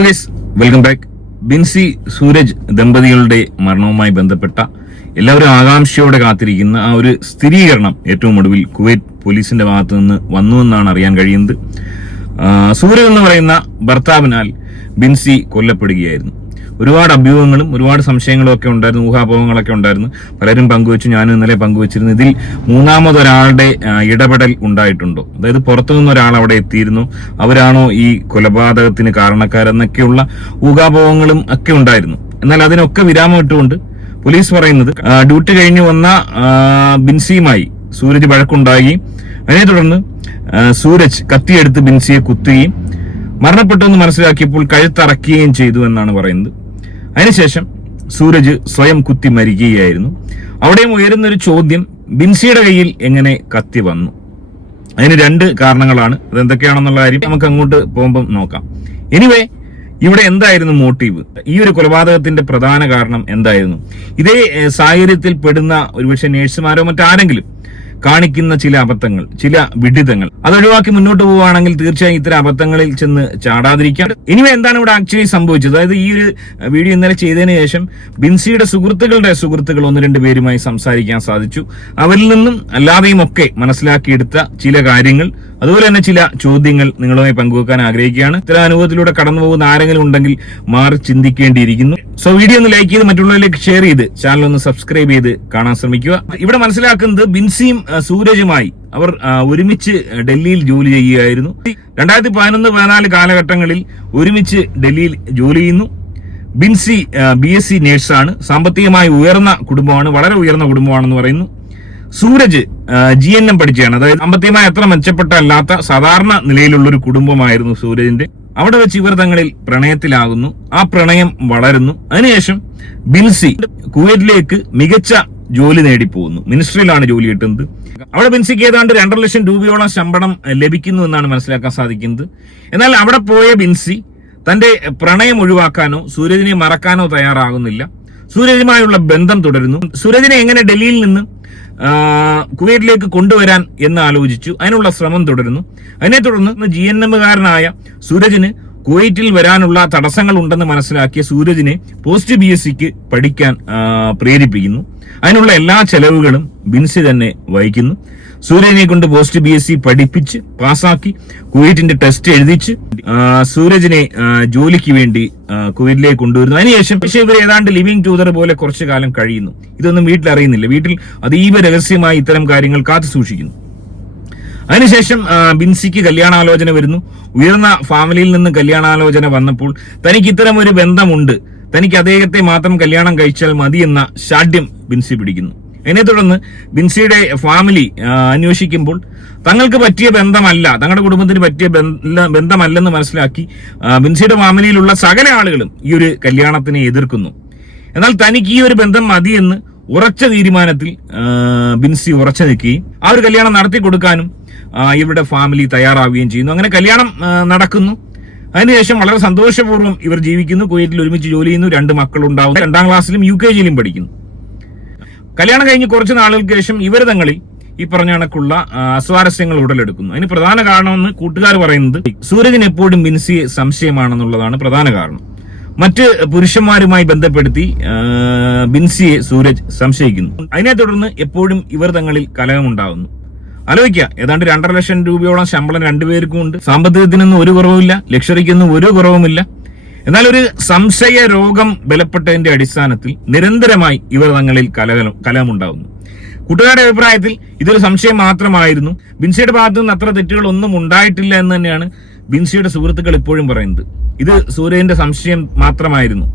Hello guys, welcome back. Binsi Sooraj ദമ്പതികളുടെ മരണവുമായി ബന്ധപ്പെട്ട എല്ലാവരും ആകാംക്ഷയോടെ കാത്തിരിക്കുന്ന ആ ഒരു സ്ഥിരീകരണം ഏറ്റവും ഒടുവിൽ കുവൈറ്റ് പോലീസിന്റെ ഭാഗത്തു നിന്ന് വന്നുവെന്നാണ് അറിയാൻ കഴിയുന്നത്. സൂരജ് എന്ന് പറയുന്ന ഭർത്താവിനാൽ ബിൻസി കൊല്ലപ്പെടുകയായിരുന്നു. ഒരുപാട് അഭ്യൂഹങ്ങളും ഒരുപാട് സംശയങ്ങളും ഒക്കെ ഉണ്ടായിരുന്നു, ഊഹാപോഹങ്ങളൊക്കെ ഉണ്ടായിരുന്നു. പലരും പങ്കുവച്ചു, ഞാനും ഇന്നലെ പങ്കുവച്ചിരുന്നു. ഇതിൽ മൂന്നാമതൊരാളുടെ ഇടപെടൽ ഉണ്ടായിട്ടുണ്ടോ, അതായത് പുറത്തുനിന്ന് ഒരാൾ അവിടെ എത്തിയിരുന്നു, അവരാണോ ഈ കൊലപാതകത്തിന് കാരണക്കാരെന്നൊക്കെയുള്ള ഊഹാപോഹങ്ങളും ഒക്കെ ഉണ്ടായിരുന്നു. എന്നാൽ അതിനൊക്കെ വിരാമം ഇട്ടുകൊണ്ട് പോലീസ് പറയുന്നത് ഡ്യൂട്ടി കഴിഞ്ഞു വന്ന ബിൻസിയുമായി സൂരജ് വഴക്കുണ്ടാകുകയും അതിനെ തുടർന്ന് സൂരജ് കത്തിയെടുത്ത് ബിൻസിയെ കുത്തുകയും മരണപ്പെട്ടു എന്ന് മനസ്സിലാക്കിയപ്പോൾ കഴുത്തറക്കുകയും ചെയ്തു എന്നാണ് പറയുന്നത്. അതിനുശേഷം സൂരജ് സ്വയം കുത്തി മരിക്കുകയായിരുന്നു. അവിടെയും ഉയരുന്നൊരു ചോദ്യം, ബിൻസിയുടെ കയ്യിൽ എങ്ങനെ കത്തി വന്നു? അതിന് രണ്ട് കാരണങ്ങളാണ്. അതെന്തൊക്കെയാണെന്നുള്ള കാര്യം നമുക്ക് അങ്ങോട്ട് പോകുമ്പോൾ നോക്കാം. എനിവേ, ഇവിടെ എന്തായിരുന്നു മോട്ടീവ്? ഈ ഒരു കൊലപാതകത്തിന്റെ പ്രധാന കാരണം എന്തായിരുന്നു? ഇതേ സാഹചര്യത്തിൽ പെടുന്ന ഒരുപക്ഷെ നേഴ്സുമാരോ മറ്റാരെങ്കിലും കാണിക്കുന്ന ചില അബദ്ധങ്ങൾ, ചില വിഡിതങ്ങൾ, അതൊഴിവാക്കി മുന്നോട്ട് പോവുകയാണെങ്കിൽ തീർച്ചയായും ഇത്തരം അബദ്ധങ്ങളിൽ ചെന്ന് ചാടാതിരിക്കാം. ഇനിവേ എന്താണ് ഇവിടെ ആക്ച്വലി സംഭവിച്ചത്? അതായത് ഈ ഒരു വീഡിയോ ഇന്നലെ ചെയ്തതിനു ശേഷം ബിൻസിയുടെ സുഹൃത്തുക്കൾ ഒന്ന് രണ്ട് പേരുമായി സംസാരിക്കാൻ സാധിച്ചു. അവരിൽ നിന്നും അല്ലാതെയും ഒക്കെ മനസ്സിലാക്കിയെടുത്ത ചില കാര്യങ്ങൾ, അതുപോലെ തന്നെ ചില ചോദ്യങ്ങൾ നിങ്ങളുമായി പങ്കുവെക്കാൻ ആഗ്രഹിക്കുകയാണ്. ഇത്തരം അനുഭവത്തിലൂടെ കടന്നു പോകുന്ന ആരെങ്കിലും ഉണ്ടെങ്കിൽ മാറി ചിന്തിക്കേണ്ടിയിരിക്കുന്നു. സോ വീഡിയോ ഒന്ന് ലൈക്ക് ചെയ്ത് മറ്റുള്ളവരിലേക്ക് ഷെയർ ചെയ്ത് ചാനൽ ഒന്ന് സബ്സ്ക്രൈബ് ചെയ്ത് കാണാൻ ശ്രമിക്കുക. ഇവിടെ മനസ്സിലാക്കുന്നത് ബിൻസിയും സൂരജുമായി അവർ ഒരുമിച്ച് ഡൽഹിയിൽ ജോലി ചെയ്യുകയായിരുന്നു. 2011-14 കാലഘട്ടങ്ങളിൽ ഒരുമിച്ച് ഡൽഹിയിൽ ജോലി ചെയ്യുന്നു. ബിൻസി BSc നേഴ്സാണ്. സാമ്പത്തികമായി ഉയർന്ന കുടുംബമാണ്, വളരെ ഉയർന്ന കുടുംബമാണെന്ന് പറയുന്നു. സൂരജ് GNM പഠിച്ചതാണ്. അതായത് സാമ്പത്തികമായി അത്ര മെച്ചപ്പെട്ടല്ലാത്ത സാധാരണ നിലയിലുള്ള ഒരു കുടുംബമായിരുന്നു സൂരജിന്റെ. അവിടെ വെച്ച് ഇവർ തങ്ങളിൽ പ്രണയത്തിലാകുന്നു. ആ പ്രണയം വളരുന്നു. അതിനുശേഷം ബിൻസി കുവൈറ്റിലേക്ക് മികച്ച ജോലി നേടിപ്പോകുന്നു. മിനിസ്ട്രിയിലാണ് ജോലി കിട്ടുന്നത്. അവിടെ ബിൻസിക്ക് ഏതാണ്ട് 2.5 ലക്ഷം രൂപയോളം ശമ്പളം ലഭിക്കുന്നു എന്നാണ് മനസ്സിലാക്കാൻ സാധിക്കുന്നത്. എന്നാൽ അവിടെ പോയ ബിൻസി തന്റെ പ്രണയം ഒഴിവാക്കാനോ സൂരജിനെ മറക്കാനോ തയ്യാറാകുന്നില്ല. സൂരജുമായുള്ള ബന്ധം തുടരുന്നു. സൂരജിനെ എങ്ങനെ ഡൽഹിയിൽ നിന്ന് കുവൈറ്റിലേക്ക് കൊണ്ടുവരാൻ എന്ന് ആലോചിച്ചു. അതിനുള്ള ശ്രമം തുടരുന്നു. അതിനെ തുടർന്ന് GNMകാരനായ സൂരജിന് കുവൈറ്റിൽ വരാനുള്ള തടസ്സങ്ങൾ ഉണ്ടെന്ന് മനസ്സിലാക്കിയ സൂരജിനെ പോസ്റ്റ് BScക്ക് പഠിക്കാൻ പ്രേരിപ്പിക്കുന്നു. അതിനുള്ള എല്ലാ ചെലവുകളും ബിൻസി തന്നെ വഹിക്കുന്നു. സൂരജിനെ കൊണ്ട് പോസ്റ്റ് BSc പഠിപ്പിച്ച് പാസ്സാക്കി കുവൈറ്റിന്റെ ടെസ്റ്റ് എഴുതിച്ച് സൂരജിനെ ജോലിക്ക് വേണ്ടി കുവൈറ്റിലേക്ക് കൊണ്ടുവരുന്നു. അതിനുശേഷം പക്ഷേ ഇവർ ഏതാണ്ട് ലിവിംഗ് ടൂതർ പോലെ കുറച്ചു കാലം കഴിയുന്നു. ഇതൊന്നും വീട്ടിൽ അറിയുന്നില്ല. വീട്ടിൽ അതീവ രഹസ്യമായി ഇത്തരം കാര്യങ്ങൾ കാത്തു സൂക്ഷിക്കുന്നു. അതിനുശേഷം ബിൻസിക്ക് കല്യാണാലോചന വരുന്നു. ഉയർന്ന ഫാമിലിയിൽ നിന്ന് കല്യാണാലോചന വന്നപ്പോൾ തനിക്ക് ഇത്തരം ഒരു ബന്ധമുണ്ട്, തനിക്ക് അദ്ദേഹത്തെ മാത്രം കല്യാണം കഴിച്ചാൽ മതി എന്ന ശാഠ്യം ബിൻസി പിടിക്കുന്നു. അതിനെ തുടർന്ന് ബിൻസിയുടെ ഫാമിലി അന്വേഷിക്കുമ്പോൾ തങ്ങൾക്ക് പറ്റിയ ബന്ധമല്ല, തങ്ങളുടെ കുടുംബത്തിന് പറ്റിയ ബന്ധമല്ലെന്ന് മനസ്സിലാക്കി ബിൻസിയുടെ ഫാമിലിയിലുള്ള സകല ആളുകളും ഈ ഒരു കല്യാണത്തിനെ എതിർക്കുന്നു. എന്നാൽ തനിക്ക് ഈ ഒരു ബന്ധം മതിയെന്ന് ഉറച്ച തീരുമാനത്തിൽ ബിൻസി ഉറച്ചു നിൽക്കുകയും ആ ഒരു കല്യാണം നടത്തി കൊടുക്കാനും ഇവരുടെ ഫാമിലി തയ്യാറാവുകയും ചെയ്യുന്നു. അങ്ങനെ കല്യാണം നടക്കുന്നു. അതിനുശേഷം വളരെ സന്തോഷപൂർവ്വം ഇവർ ജീവിക്കുന്നു. കുവൈറ്റിൽ ഒരുമിച്ച് ജോലി ചെയ്യുന്നു. 2 മക്കളുണ്ടാവും. 2ാം ക്ലാസ്സിലും UKGയിലും പഠിക്കുന്നു. കല്യാണം കഴിഞ്ഞ് കുറച്ച് നാളുകൾക്ക് ശേഷം ഇവർ തങ്ങളിൽ ഈ പറഞ്ഞ കണക്കുള്ള അസ്വാരസ്യങ്ങൾ ഉടലെടുക്കുന്നു. അതിന് പ്രധാന കാരണമെന്ന് കൂട്ടുകാർ പറയുന്നത് സൂരജിന് എപ്പോഴും ബിൻസിയെ സംശയമാണെന്നുള്ളതാണ് പ്രധാന കാരണം. മറ്റ് പുരുഷന്മാരുമായി ബന്ധപ്പെടുത്തി ബിൻസിയെ സൂരജ് സംശയിക്കുന്നു. അതിനെ തുടർന്ന് എപ്പോഴും ഇവർ തങ്ങളിൽ കലഹമുണ്ടാകുന്നു. ആലോചിക്കുക, ഏതാണ്ട് 2.5 ലക്ഷം രൂപയോളം ശമ്പളം രണ്ടുപേർക്കും ഉണ്ട്. സാമ്പത്തികത്തിനൊന്നും ഒരു കുറവുമില്ല, ലക്ഷറിക്കൊന്നും ഒരു കുറവുമില്ല. എന്നാൽ ഒരു സംശയ രോഗം ബലപ്പെട്ടതിന്റെ അടിസ്ഥാനത്തിൽ നിരന്തരമായി ഇവർ തങ്ങളിൽ കലഹമുണ്ടാകുന്നു. കൂട്ടുകാരുടെ അഭിപ്രായത്തിൽ ഇതൊരു സംശയം മാത്രമായിരുന്നു. ബിൻസിയുടെ ഭാഗത്തു നിന്ന് അത്ര തെറ്റുകളൊന്നും ഉണ്ടായിട്ടില്ല എന്ന് തന്നെയാണ് ബിൻസിയുടെ സുഹൃത്തുക്കൾ ഇപ്പോഴും പറയുന്നത്. ഇത് സൂരജിന്റെ സംശയം മാത്രമായിരുന്നു.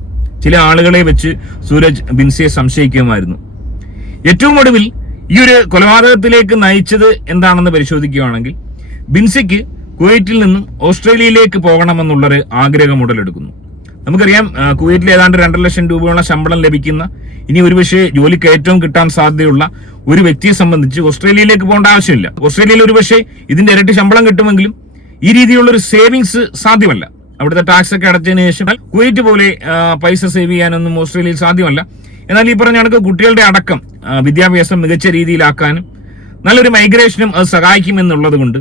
ചില ആളുകളെ വെച്ച് സൂരജ് ബിൻസിയെ സംശയിക്കുമായിരുന്നു. ഏറ്റവും ഒടുവിൽ ഈ ഒരു കൊലപാതകത്തിലേക്ക് നയിച്ചത് എന്താണെന്ന് പരിശോധിക്കുകയാണെങ്കിൽ ബിൻസിക്ക് കുവൈറ്റിൽ നിന്നും ഓസ്ട്രേലിയയിലേക്ക് പോകണമെന്നുള്ളൊരു ആഗ്രഹം ഉടലെടുക്കുന്നു. നമുക്കറിയാം, കുവൈറ്റിൽ ഏതാണ്ട് 2.5 ലക്ഷം രൂപയോളം ശമ്പളം ലഭിക്കുന്ന, ഇനി ഒരുപക്ഷെ ജോലിക്ക് ഏറ്റവും കിട്ടാൻ സാധ്യതയുള്ള ഒരു വ്യക്തിയെ സംബന്ധിച്ച് ഓസ്ട്രേലിയയിലേക്ക് പോകേണ്ട ആവശ്യമില്ല. ഓസ്ട്രേലിയയിൽ ഒരുപക്ഷെ ഇതിന്റെ ഇരട്ടി ശമ്പളം കിട്ടുമെങ്കിലും ഈ രീതിയിലുള്ള ഒരു സേവിങ്സ് സാധ്യമല്ല. അവിടുത്തെ ടാക്സ് ഒക്കെ അടച്ചതിന് ശേഷം കുവൈറ്റ് പോലെ പൈസ സേവ് ചെയ്യാനൊന്നും ഓസ്ട്രേലിയയിൽ സാധ്യമല്ല. എന്നാൽ ഈ പറഞ്ഞ കണക്ക് കുട്ടികളുടെ അടക്കം വിദ്യാഭ്യാസം മികച്ച രീതിയിലാക്കാനും നല്ലൊരു മൈഗ്രേഷനും അത് സഹായിക്കുമെന്നുള്ളത് കൊണ്ട്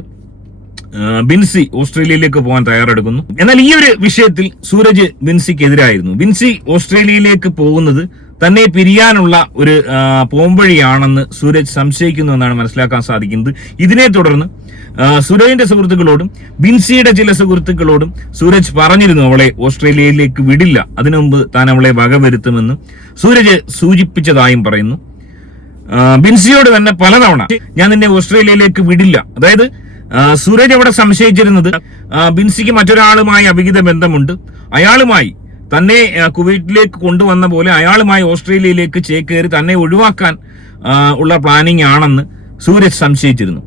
ബിൻസി ഓസ്ട്രേലിയയിലേക്ക് പോകാൻ തയ്യാറെടുക്കുന്നു. എന്നാൽ ഈ ഒരു വിഷയത്തിൽ സൂരജ് ബിൻസിക്കെതിരായിരുന്നു. ബിൻസി ഓസ്ട്രേലിയയിലേക്ക് പോകുന്നത് തന്നെ പിരിയാനുള്ള ഒരു പോംവഴിയാണെന്ന് സൂരജ് സംശയിക്കുന്നു എന്നാണ് മനസ്സിലാക്കാൻ സാധിക്കുന്നത്. ഇതിനെ തുടർന്ന് സൂരജിന്റെ സുഹൃത്തുക്കളോടും ബിൻസിയുടെ ചില സുഹൃത്തുക്കളോടും സൂരജ് പറഞ്ഞിരുന്നു അവളെ ഓസ്ട്രേലിയയിലേക്ക് വിടില്ല, അതിനു മുമ്പ് താൻ അവളെ വകവരുത്തുമെന്ന് സൂരജ് സൂചിപ്പിച്ചതായും പറയുന്നു. ബിൻസിയോട് തന്നെ പലതവണ ഞാൻ നിന്നെ ഓസ്ട്രേലിയയിലേക്ക് വിടില്ല, അതായത് സൂരജ് അവിടെ സംശയിച്ചിരുന്നത് ബിൻസിക്ക് മറ്റൊരാളുമായി അവിഹിത ബന്ധമുണ്ട്, അയാളുമായി തന്നെ കുവൈറ്റിലേക്ക് കൊണ്ടുവന്ന പോലെ അയാളുമായി ഓസ്ട്രേലിയയിലേക്ക് ചേക്കേറി തന്നെ ഒഴിവാക്കാൻ ഉള്ള പ്ലാനിംഗ് ആണെന്ന് സൂരജ് സംശയിച്ചിരുന്നു.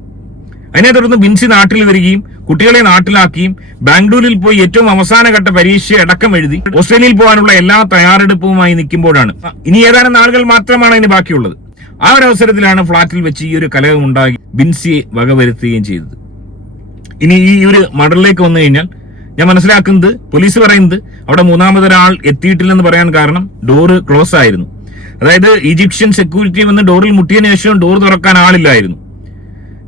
അതിനെ തുടർന്ന് ബിൻസി നാട്ടിൽ വരികയും കുട്ടികളെ നാട്ടിലാക്കിയും ബാംഗ്ലൂരിൽ പോയി ഏറ്റവും അവസാനഘട്ട പരീക്ഷ അടക്കം എഴുതി ഓസ്ട്രേലിയയിൽ പോകാനുള്ള എല്ലാ തയ്യാറെടുപ്പുമായി നിൽക്കുമ്പോഴാണ് ഇനി ഏതാനും നാളുകൾ മാത്രമാണ് അതിന് ബാക്കിയുള്ളത്. ആ ഒരു അവസരത്തിലാണ് ഫ്ളാറ്റിൽ വെച്ച് ഈ ഒരു കലഹം ഉണ്ടാക്കി ബിൻസിയെ വകവരുത്തുകയും ചെയ്തത്. ഇനി ഈ ഒരു മർഡറിലേക്ക് വന്നു കഴിഞ്ഞാൽ ഞാൻ മനസ്സിലാക്കുന്നത്, പോലീസ് പറയുന്നത് അവിടെ മൂന്നാമതൊരാൾ എത്തിയിട്ടില്ലെന്ന് പറയാൻ കാരണം ഡോറ് ക്ലോസ് ആയിരുന്നു. അതായത് ഈജിപ്ഷ്യൻ സെക്യൂരിറ്റി വന്ന് ഡോറിൽ മുട്ടിയതിനു ശേഷം ഡോർ തുറക്കാൻ ആളില്ലായിരുന്നു.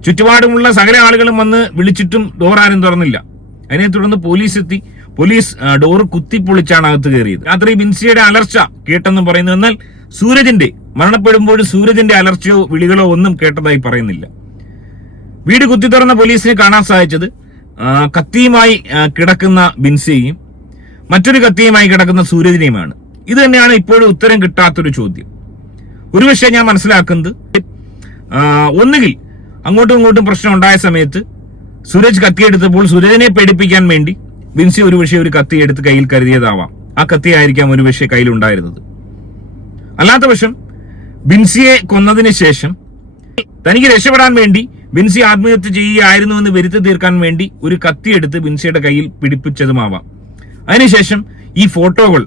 ചുറ്റുപാടുമുള്ള സകല ആളുകളും വന്ന് വിളിച്ചിട്ടും ഡോർ ആരും തുറന്നില്ല. അതിനെ തുടർന്ന് പോലീസ് എത്തി. പോലീസ് ഡോർ കുത്തിപ്പൊളിച്ചാണ് അകത്ത് കയറിയത്. രാത്രി ബിൻസിയുടെ അലർച്ച കേട്ടെന്നും പറയുന്നു. എന്നാൽ സൂരജിന്റെ മരണപ്പെടുമ്പോൾ സൂരജിന്റെ അലർച്ചയോ വിളികളോ ഒന്നും കേട്ടതായി പറയുന്നില്ല. വീട് കുത്തി തുറന്ന പോലീസിനെ കാണാൻ സാധിച്ചത് കത്തിയുമായി കിടക്കുന്ന ബിൻസിയെയും മറ്റൊരു കത്തിയുമായി കിടക്കുന്ന സൂരജിനെയുമാണ്. ഇത് തന്നെയാണ് ഇപ്പോഴും ഉത്തരം കിട്ടാത്തൊരു ചോദ്യം. ഒരുപക്ഷെ ഞാൻ മനസ്സിലാക്കുന്നത്, ഒന്നുകിൽ അങ്ങോട്ടും ഇങ്ങോട്ടും പ്രശ്നം ഉണ്ടായ സമയത്ത് സൂരജ് കത്തിയെടുത്തപ്പോൾ സൂരജിനെ പേടിപ്പിക്കാൻ വേണ്ടി ബിൻസി ഒരുപക്ഷെ ഒരു കത്തിയെടുത്ത് കയ്യിൽ കരുതിയതാവാം. ആ കത്തിയായിരിക്കാം ഒരുപക്ഷെ കയ്യിലുണ്ടായിരുന്നത്. അല്ലാത്ത പക്ഷം ബിൻസിയെ കൊന്നതിന് ശേഷം തനിക്ക് രക്ഷപ്പെടാൻ വേണ്ടി ബിൻസി ആത്മഹത്യ ചെയ്യുകയായിരുന്നു എന്ന് വരുത്തി തീർക്കാൻ വേണ്ടി ഒരു കത്തിയെടുത്ത് ബിൻസിയുടെ കയ്യിൽ പിടിപ്പിച്ചതുമാവാം. അതിനുശേഷം ഈ ഫോട്ടോകൾ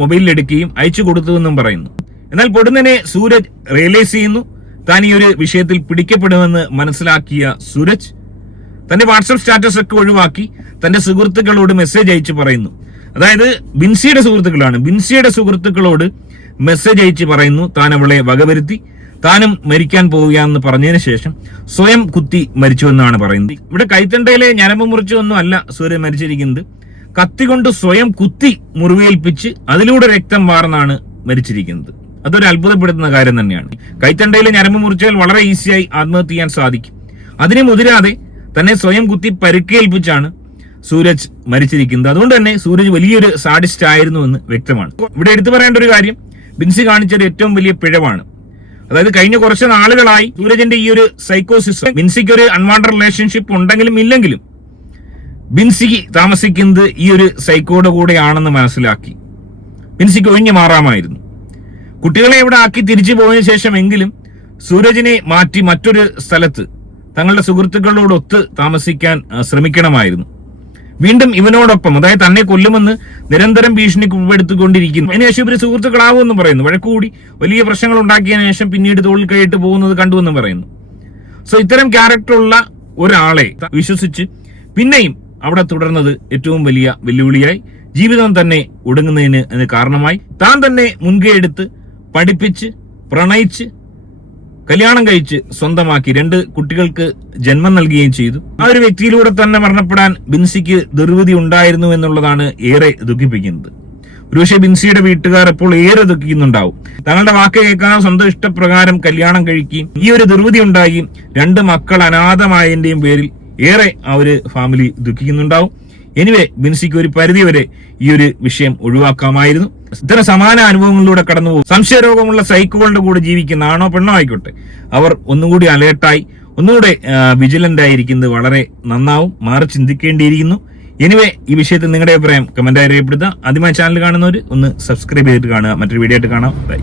മൊബൈലിൽ എടുക്കുകയും അയച്ചു കൊടുത്തുവെന്നും പറയുന്നു. എന്നാൽ പൊടുന്നനെ സൂരജ് റിയലൈസ് ചെയ്യുന്നു. താൻ ഈ ഒരു വിഷയത്തിൽ പിടിക്കപ്പെടുമെന്ന് മനസ്സിലാക്കിയ സൂരജ് തന്റെ വാട്സപ്പ് സ്റ്റാറ്റസ് ഒക്കെ ഒഴിവാക്കി തന്റെ സുഹൃത്തുക്കളോട് മെസ്സേജ് അയച്ച് പറയുന്നു. അതായത് ബിൻസിയുടെ സുഹൃത്തുക്കളാണ്. ബിൻസിയുടെ സുഹൃത്തുക്കളോട് മെസ്സേജ് അയച്ച് പറയുന്നു താൻ അവളെ വകവരുത്തി, താനും മരിക്കാൻ പോവുകയാണെന്ന് പറഞ്ഞതിന് ശേഷം സ്വയം കുത്തി മരിച്ചു എന്നാണ് പറയുന്നത്. ഇവിടെ കൈത്തണ്ടയിലെ ഞരമ്പ് മുറിച്ചൊന്നും അല്ല സൂരജ് മരിച്ചിരിക്കുന്നത്. കത്തി കൊണ്ട് സ്വയം കുത്തി മുറിവേൽപ്പിച്ച് അതിലൂടെ രക്തം വാർന്നാണ് മരിച്ചിരിക്കുന്നത്. അതൊരു അത്ഭുതപ്പെടുത്തുന്ന കാര്യം തന്നെയാണ്. കൈത്തണ്ടയിലെ ഞരമ്പ് മുറിച്ചാൽ വളരെ ഈസിയായി ആത്മഹത്യ ചെയ്യാൻ സാധിക്കും. അതിനെ മുതിരാതെ തന്നെ സ്വയം കുത്തി പരുക്കേൽപ്പിച്ചാണ് സൂരജ് മരിച്ചിരിക്കുന്നത്. അതുകൊണ്ട് തന്നെ സൂരജ് വലിയൊരു സാഡിസ്റ്റ് ആയിരുന്നു എന്ന് വ്യക്തമാണ്. ഇവിടെ എടുത്തു പറയേണ്ട ഒരു കാര്യം, ബിൻസി കാണിച്ചത് ഏറ്റവും വലിയ പിഴവാണ്. അതായത് കഴിഞ്ഞ കുറച്ച് നാളുകളായി സൂരജിന്റെ ഈ ഒരു സൈക്കോസിസം, ബിൻസിക്ക് ഒരു അൺവാണ്ടഡ് റിലേഷൻഷിപ്പ് ഉണ്ടെങ്കിലും ഇല്ലെങ്കിലും ബിൻസിക്ക് താമസിക്കുന്നത് ഈ ഒരു സൈക്കോയുടെ കൂടെയാണെന്ന് മനസ്സിലാക്കി ബിൻസിക്ക് ഒഴിഞ്ഞു മാറാമായിരുന്നു. കുട്ടികളെ ഇവിടെ ആക്കി തിരിച്ചു പോയതിനു ശേഷം എങ്കിലും സൂരജിനെ മാറ്റി മറ്റൊരു സ്ഥലത്ത് തങ്ങളുടെ സുഹൃത്തുക്കളോടൊത്ത് താമസിക്കാൻ ശ്രമിക്കണമായിരുന്നു. വീണ്ടും ഇവനോടൊപ്പം, അതായത് തന്നെ കൊല്ലുമെന്ന് നിരന്തരം ഭീഷണിക്ക് ഉൾപ്പെടുത്തിക്കൊണ്ടിരിക്കുന്നു. അതിനുശേഷം ഇവര് സുഹൃത്തുക്കളാവുമെന്നും പറയുന്നു. വഴക്കൂടി വലിയ പ്രശ്നങ്ങൾ ഉണ്ടാക്കിയതിനു ശേഷം പിന്നീട് തോളിൽ കൈയിട്ട് പോകുന്നത് കണ്ടുവെന്നും പറയുന്നു. സോ ഇത്തരം ക്യാരക്ടറുള്ള ഒരാളെ വിശ്വസിച്ച് പിന്നെയും അവിടെ തുടർന്നത് ഏറ്റവും വലിയ വെല്ലുവിളിയായി. ജീവിതം തന്നെ ഒടുങ്ങുന്നതിന് കാരണമായി. താൻ തന്നെ മുൻകൈ എടുത്ത് പഠിപ്പിച്ച് പ്രണയിച്ച് കല്യാണം കഴിച്ച് സ്വന്തമാക്കി 2 കുട്ടികൾക്ക് ജന്മം നൽകുകയും ചെയ്തു. ആ ഒരു വ്യക്തിയിലൂടെ തന്നെ മരണപ്പെടാൻ ബിൻസിക്ക് ദുർവിധി ഉണ്ടായിരുന്നു എന്നുള്ളതാണ് ഏറെ ദുഃഖിപ്പിക്കുന്നത്. ഒരുപക്ഷെ ബിൻസിയുടെ വീട്ടുകാർ ഇപ്പോൾ ഏറെ ദുഃഖിക്കുന്നുണ്ടാവും. തങ്ങളുടെ വാക്ക് കേൾക്കാനോ സ്വന്തം ഇഷ്ടപ്രകാരം കല്യാണം കഴിക്കുകയും ഈ ഒരു ദുർവിധി ഉണ്ടാകുകയും 2 മക്കൾ അനാഥമായതിന്റെയും പേരിൽ ഏറെ ആ ഒരു ഫാമിലി ദുഃഖിക്കുന്നുണ്ടാവും. എനിവേ, ബിൻസിക്ക് ഒരു പരിധിവരെ ഈ ഒരു വിഷയം ഒഴിവാക്കാമായിരുന്നു. ഇത്തരം സമാന അനുഭവങ്ങളിലൂടെ കടന്നുപോകും സംശയരോഗമുള്ള സൈക്കോകളുടെ കൂടെ ജീവിക്കുന്ന ആണോ പെണ്ണോ ആയിക്കോട്ടെ, അവർ ഒന്നുകൂടി അലേർട്ടായി ഒന്നുകൂടെ വിജിലന്റ് ആയിരിക്കുന്നത് വളരെ നന്നാവും. മാറി ചിന്തിക്കേണ്ടിയിരിക്കുന്നു. എനിവേ, ഈ വിഷയത്തിൽ നിങ്ങളുടെ അഭിപ്രായം കമന്റായി രേഖപ്പെടുത്തുക. ആദ്യമായി ചാനൽ കാണുന്നവർ ഒന്ന് സബ്സ്ക്രൈബ് ചെയ്തിട്ട് കാണുക. മറ്റൊരു വീഡിയോ ആയിട്ട് കാണാം. ബൈ.